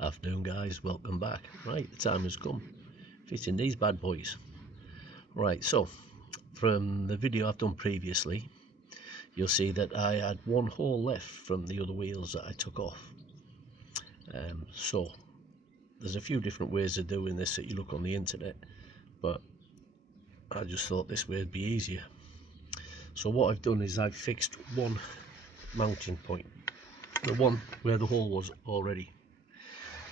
Afternoon guys, welcome back. Right, the time has come. Fitting these bad boys. Right, so from the video I've done previously, you'll see that I had one hole left from the other wheels that I took off. So there's a few different ways of doing this that you look on the internet, but I just thought this way would be easier. So what I've done is I've fixed one mounting point, the one where the hole was already,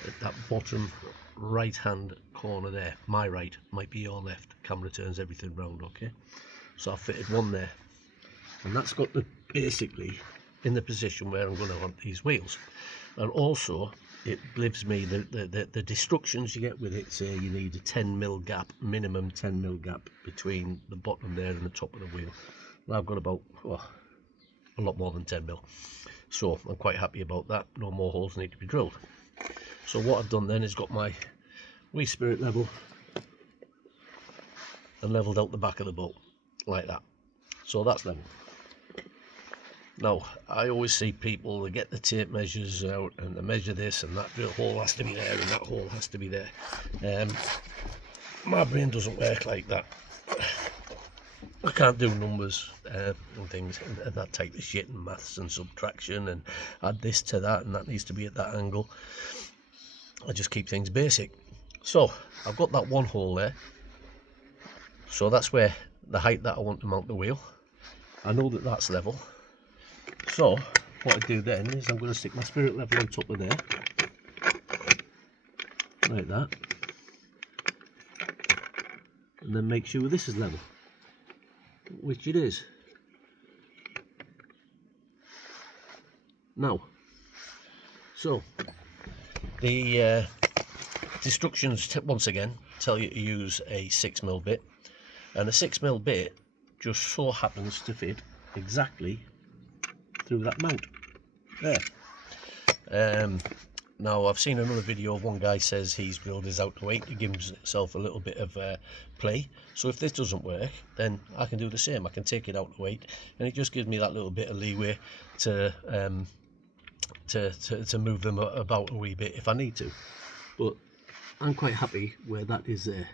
at that bottom right hand corner there. My right, might be your left, camera turns everything round, okay? So I've fitted one there, and that's got the basically in the position where I'm going to want these wheels. And also it gives me the destructions you get with it. Say you need a 10mm gap, minimum 10mm gap between the bottom there and the top of the wheel. Well, I've got about a lot more than 10mm, so I'm quite happy about that. No more holes need to be drilled. So what I've done then is got my wee spirit level and levelled out the back of the boat like that. So that's level. Now I always see people, they get the tape measures out and they measure this and that drill hole has to be there and that hole has to be there. My brain doesn't work like that. I can't do numbers and things and that type of shit, and maths and subtraction and add this to that and that needs to be at that angle. I just keep things basic. So I've got that one hole there, so that's where the height that I want to mount the wheel. I know that that's level, so what I do then is I'm going to stick my spirit level on top of there like that, and then make sure this is level, which it is. Now, so the instructions once again tell you to use a 6mm bit, and a 6mm bit just so happens to fit exactly through that mount there. Now I've seen another video of one guy says he's drilled his out to 8 to give himself a little bit of play. So if this doesn't work, then I can do the same. I can take it out to 8 and it just gives me that little bit of leeway to move them about a wee bit if I need to. But I'm quite happy where that is there.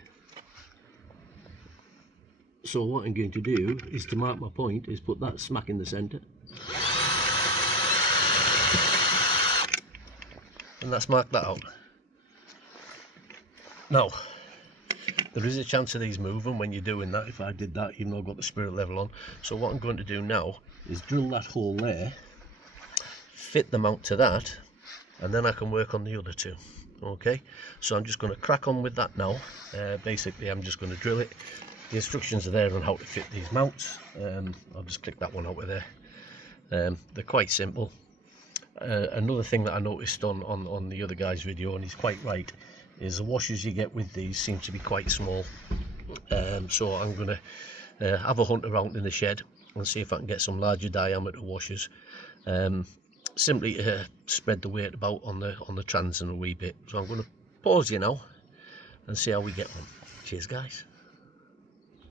So what I'm going to do is, to mark my point, is put that smack in the centre. And that's marked that out. Now, there is a chance of these moving when you're doing that, if I did that, even though I've got the spirit level on. So what I'm going to do now is drill that hole there, fit the mount to that, and then I can work on the other two. Okay, so I'm just going to crack on with that now. Basically I'm just going to drill it. The instructions are there on how to fit these mounts. I'll just click that one out of there. They're quite simple. Another thing that I noticed on the other guy's video, and he's quite right, is the washers you get with these seem to be quite small. So I'm going to have a hunt around in the shed and see if I can get some larger diameter washers, simply to spread the weight about on the trans and a wee bit. So I'm going to pause you now and see how we get on. Cheers guys.